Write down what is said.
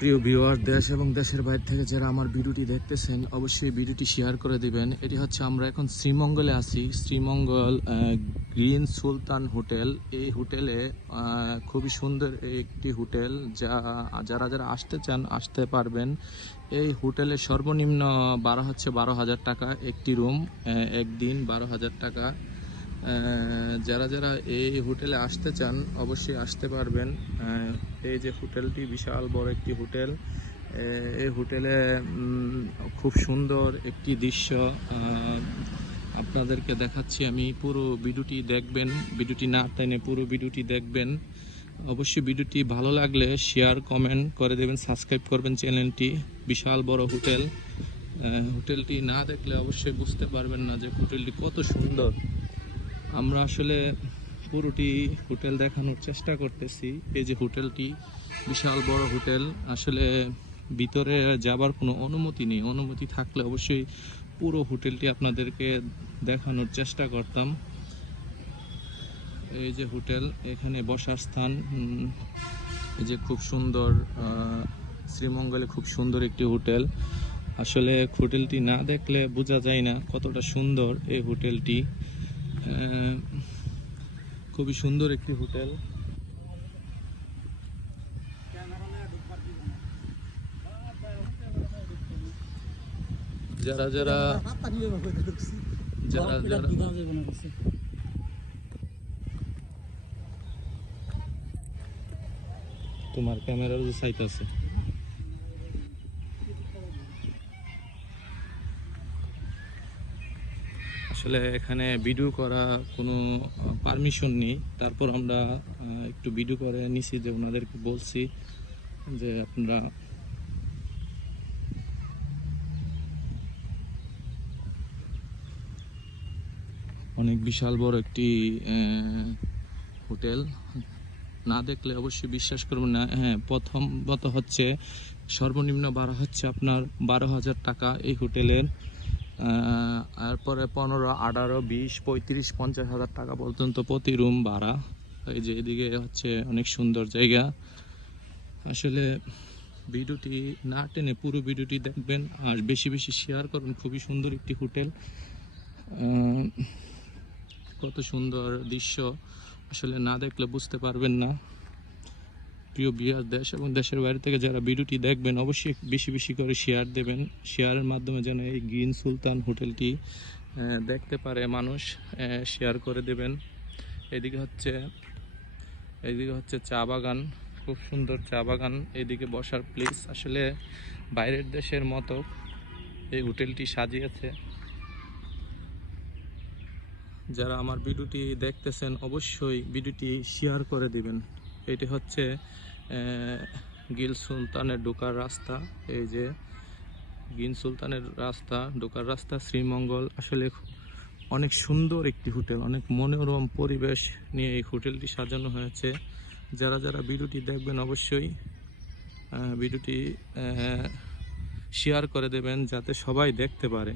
প্রিয় ভিউয়ার, দেশ এবং দেশের বাইরে থেকে যারা আমার ভিডিওটি দেখতেছেন অবশ্যই ভিডিওটি শেয়ার করে দিবেন। এটি হচ্ছে আমরা এখন শ্রীমঙ্গলে আছি। শ্রীমঙ্গল গ্রিন সুলতান হোটেল। এই হোটেলে খুবই সুন্দর একটি হোটেল, যারা যারা আসতে চান আসতে পারবেন। এই হোটেলের সর্বনিম্ন ভাড়া হচ্ছে 12,000 টাকা একটি রুম, একদিন 12,000 টাকা। যারা যারা এই হোটেলে আসতে চান অবশ্যই আসতে পারবেন। এই যে হোটেলটি বিশাল বড় একটি হোটেল। এই হোটেলে খুব সুন্দর একটি দৃশ্য আপনাদেরকে দেখাচ্ছি আমি। পুরো ভিডিওটি দেখবেন, ভিডিওটি না টেনে পুরো ভিডিওটি দেখবেন। অবশ্যই ভিডিওটি ভালো লাগলে শেয়ার কমেন্ট করে দেবেন, সাবস্ক্রাইব করবেন চ্যানেলটি। বিশাল বড় হোটেল। হোটেলটি না দেখলে অবশ্যই বুঝতে পারবেন না যে হোটেলটি কত সুন্দর। আমরা আসলে পুরোটি হোটেল দেখানোর চেষ্টা করতেছি। এই যে হোটেলটি বিশাল বড় হোটেল, আসলে ভিতরে যাবার কোনো অনুমতি নেই। অনুমতি থাকলে অবশ্যই পুরো হোটেলটি আপনাদেরকে দেখানোর চেষ্টা করতাম। এই যে হোটেল, এখানে বসার স্থান। এই যে খুব সুন্দর, শ্রীমঙ্গলে খুব সুন্দর একটি হোটেল। আসলে হোটেলটি না দেখলে বোঝা যায় না কতটা সুন্দর এই হোটেলটি। খুবই সুন্দর একটি হোটেল। যারা যারা যারা যারা তোমার ক্যামেরার যে সাইট আছে, আসলে এখানে ভিডিও করা কোনো পারমিশন নেই। তারপর আমরা একটু ভিডিও করে নিছি, যে ওনাদেরকে বলছি যে আপনারা অনেক বিশাল বড় একটি হোটেল, না দেখলে অবশ্যই বিশ্বাস করবেন না। হ্যাঁ, প্রথমত হচ্ছে সর্বনিম্ন ভাড়া হচ্ছে আপনার 12,000 টাকা এই হোটেলের। এরপরে 15, 18, 20, 35, 50,000 টাকা পর্যন্ত প্রতি রুম ভাড়া। এই যে এদিকে হচ্ছে অনেক সুন্দর জায়গা। আসলে ভিডিওটি না টেনে পুরো ভিডিওটি দেখবেন আর বেশি বেশি শেয়ার করুন। খুবই সুন্দর একটি হোটেল, কত সুন্দর দৃশ্য, আসলে না দেখলে বুঝতে পারবেন না। প্রিয় বিহার, দেশ এবং দেশের বাইরে থেকে যারা ভিডিওটি দেখবেন অবশ্যই বেশি বেশি করে শেয়ার দেবেন। শেয়ারের মাধ্যমে যেন এই গ্রিন সুলতান হোটেলটি দেখতে পারে মানুষ, শেয়ার করে দেবেন। এদিকে হচ্ছে চা বাগান, খুব সুন্দর চা বাগান। এদিকে বসার প্লেস, আসলে বাইরের দেশের মতো এই হোটেলটি সাজিয়েছে। যারা আমার ভিডিওটি দেখতেছেন অবশ্যই ভিডিওটি শেয়ার করে দিবেন। এটি হচ্ছে গিল সুলতানের ঢোকার রাস্তা। এই যে গিল সুলতানের রাস্তা, ঢোকার রাস্তা শ্রীমঙ্গল। আসলে অনেক সুন্দর একটি হোটেল, অনেক মনোরম পরিবেশ নিয়ে এই হোটেলটি সাজানো হয়েছে। যারা যারা ভিডিওটি দেখবেন অবশ্যই ভিডিওটি শেয়ার করে দেবেন যাতে সবাই দেখতে পারে।